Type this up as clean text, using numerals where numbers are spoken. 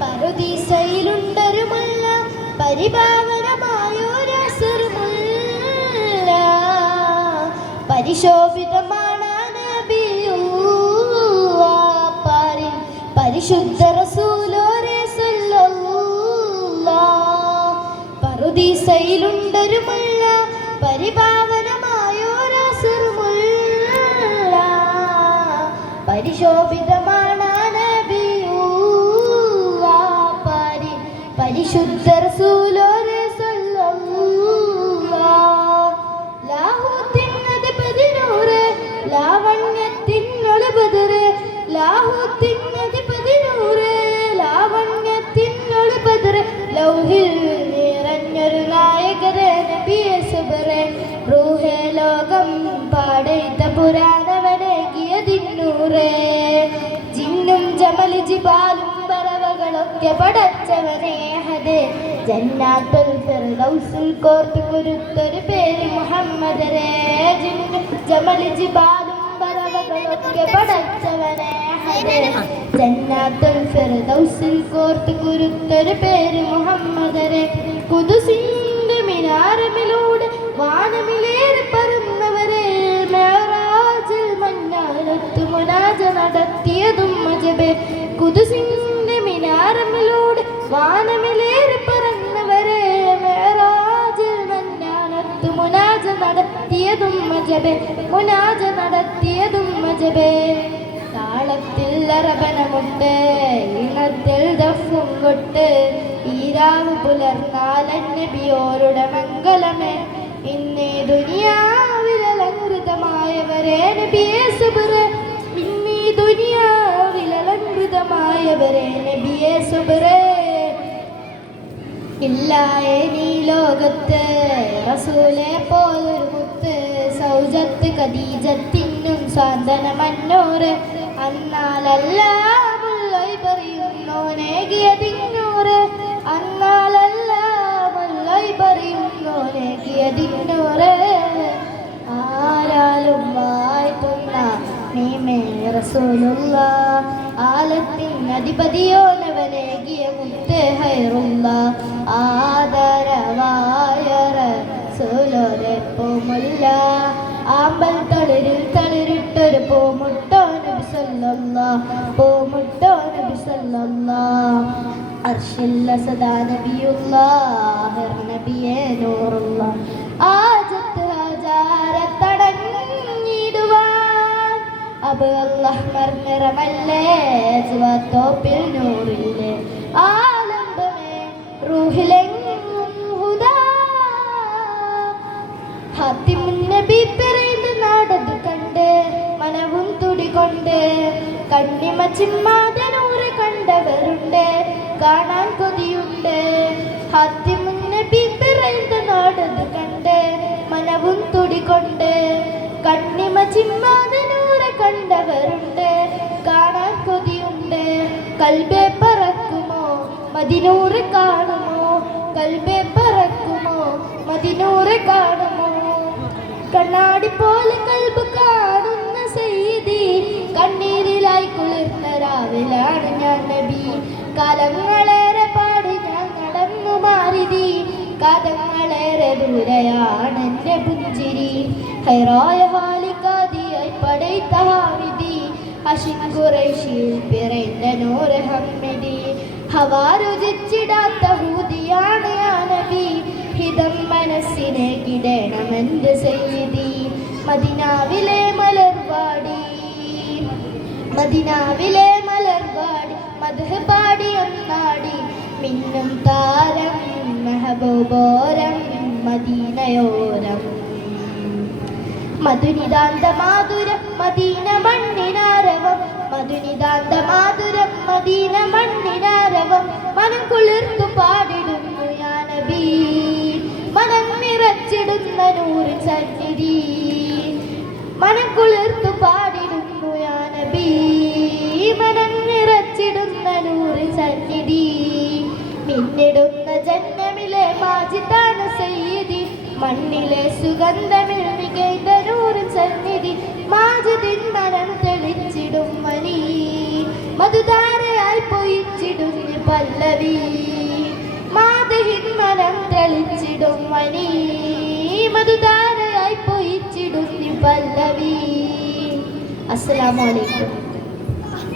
പറുദീസയിലുണ്ടൊരു മുല്ല പരിപാവനമായൊരസുറുമുല്ല പരിശോഭിതമാണ് നബിയുള്ളാഹിൻ പരിശുദ്ധ റസൂലോരെ സല്ലല്ലാഹ് പറുദീസയിലുണ്ടൊരു മുല്ല പരിപാവനമായൊരസുറുമുല്ല പരിശോഭിതമാണ് പരിശുദ്ധ റസൂലോരെ സല്ലല്ലാഹ് ലാഹൂത്തിനധിപതിനൂറ് ലാവണ്യത്തിനൊളി ബദറ് ലാഹൂത്തിനധിപതിനൂറ് ലാവണ്യത്തിനൊളി ബദറ് ലൗഹിൽ നിറഞ്ഞൊരു നായകരെ നബിയെ സബറെ റൂഹേ ലോകം പാടൈത്ത പുരാണവനേകിയതിന്നൂറേ ജിന്നും ജമൽ ജിബാലും പറവകളൊക്കെ പടച്ചവനേ ഹദേ ജന്നാത്തുൽ ഫിർദൗസിൽ കോർത്തു കുരുത്തൊരു പേര് മുഹമ്മദരേ ജിന്നും ജമൽ ജിബാലും പറവകളൊക്കെ പടച്ചവനേ ഹദേ ജന്നാത്തുൽ ഫിർദൗസിൽ കോർത്തു കുരുത്തൊരു പേര് മുഹമ്മദരേ ഖുദ്സിന്റെ മിനാരമിലൂടെ വാനമിലേറി പറന്നവരെ മെഹറാജിൽ മന്നാനത്ത് മുനാജ നടത്തിയതും അജബേ ഖുദ്സിന്റെ മിനാരമിലൂടെ വാനമിലേറി പറന്നവരെ മെഹറാജിൽ മന്നാനത്ത് മുനാജ നടത്തിയതും അജബേ മുനാജ നടത്തിയതും അജബേ താളത്തിൽ അറബനമുട്ട് ഈണത്തിൽ ദഫും കൊട്ട് ഈരാവ് പുലർന്നാലൻ നബിയോരുടെ മംഗളമേ ഇന്നേ ദുനിയാവിലലങ്കൃതമായവരെ നബിയെ സബറെ ഇന്നീ ദുനിയാവിലലങ്കൃതമായവരെ നബിയെ സബറെ ഇല്ലായേ നീ ലോകത്ത് റസൂലെ പോലൊരു മുത്ത് സൗജത്ത് ഖദീജത്തിനും സാന്ത്വനമന്നൂറ് അന്നാലല്ല മുല്ലൈ പറയുന്നോനേകിയതിന്നൂറ് അന്നാലല്ല മുല്ലൈ പറയുന്നോനേകിയതിന്നൂറ് ആരാലും വായ്ത്തുന്ന നീമേ റസൂലുള്ളാഹ് ആലത്തിൻ അധിപതിയോനവനേകിയ മുത്ത് ഹൈറുള്ള ആദരവായ റസൂലോരെ പൂമുല്ല ആമ്പൽ തളിരിൽ തളിരിട്ടൊരു പൂമുട്ടോ നബി സല്ലല്ലാഹ് പൂമുട്ടോ നബി സല്ലല്ലാഹ് അർശിൽ സദാ നബിയുള്ളാഹ് നബിയേ നൂറുള്ളാഹ് ആജത്ത് ഹജാരത്തടഞ്ഞിടുവാൻ അബ് അല്ലാഹ് മർനിറമല്ലേ ജുവത്തോപ്പിൽ നൂറില്ലേ ആലംബമേ റൂഹിലെങ്ങും ഹുദാ ഹാത്തിമുൻ നബി പിറന്ന നാടത് കണ്ട് മനവും തുടികൊണ്ട് കണ്ണിമ ചിമ്മാതെ നൂറ് കണ്ടവരുണ്ട് കാണാൻ കൊതിയുണ്ട് ഹാത്തിമുൻ നബി പിറന്ന നാടത് കണ്ട് മനവും തുടികൊണ്ട് കണ്ണിമ ചിമ്മാതെ നൂറ് കണ്ടവരുണ്ട് കാണാൻ കൊതിയുണ്ട് കൽബേ പറക്കുമോ മദിനൂറ് കാണുമോ കൽബേ പറക്കുമോ മദിനൂറ് കാണുമോ കണ്ണാടി പോലെ കൽബ് കാണുന്ന സയ്യിദി കണ്ണീരിലായി കുളിർന്ന രാവിലാണ് ഞാൻ നബി കാലങ്ങളേറെ പാടി ഞാൻ നടന്നു മാറിതി കാലങ്ങളേറെ ദൂരെയാണ് എൻ്റെ പുഞ്ചിരി ഹൈറായ ഹാലിക്കാതിയായി പടൈത്ത ഹാവിധി ഹഷിൻ ഖുറൈശിയിൽ പിറന്ന നൂറ് ഹമ്മിദി ഹവാ രുചിച്ചിടാത്ത ഹൂദിയാണ് യാ നബി ഹിതം മനസ്സിനെ കിടണമെന്റെ സയ്യിദി മദീനാവിലെ മലർവാടി മദീനാവിലെ മലർവാടി മദ്ഹ് പാടി ഒന്നാടി മിന്നും താരം മെഹബൂബോരം മദീനയോരം മധുനിതാന്ത മാധുരം മദീന മണ്ണിനാരവം മധുനിതാന്ത മാധുരം മദീന മണ്ണിനാരവം മനം കുളിർത്തു പാടിടുന്നു യാ നബി മനം നിറച്ചിടുന്ന നൂറ് സന്നിധി മനം കുളിർത്തു പാടിടുന്നു യാ നബി മനം നിറച്ചിടുന്ന നൂറ് സന്നിധി മിന്നിടുന്ന ജന്നമിലെ മാജിദാണ് സയ്യിദി മണ്ണിലെ സുഗന്ധമിൽ മികൈത നൂറ് സന്നിധി മാജിദിൻ മനം തെളിച്ചിടും മണി മധുധാരയായി മധുധാരയായി പൊയിച്ചിടുന്നു പല്ലവി മാതഹിൻ മനം തെളിച്ചിടും മണി മധുധാരയായി പൊയിച്ചിടുന്നു പല്ലവി. അസ്സലാമു അലൈക്കും.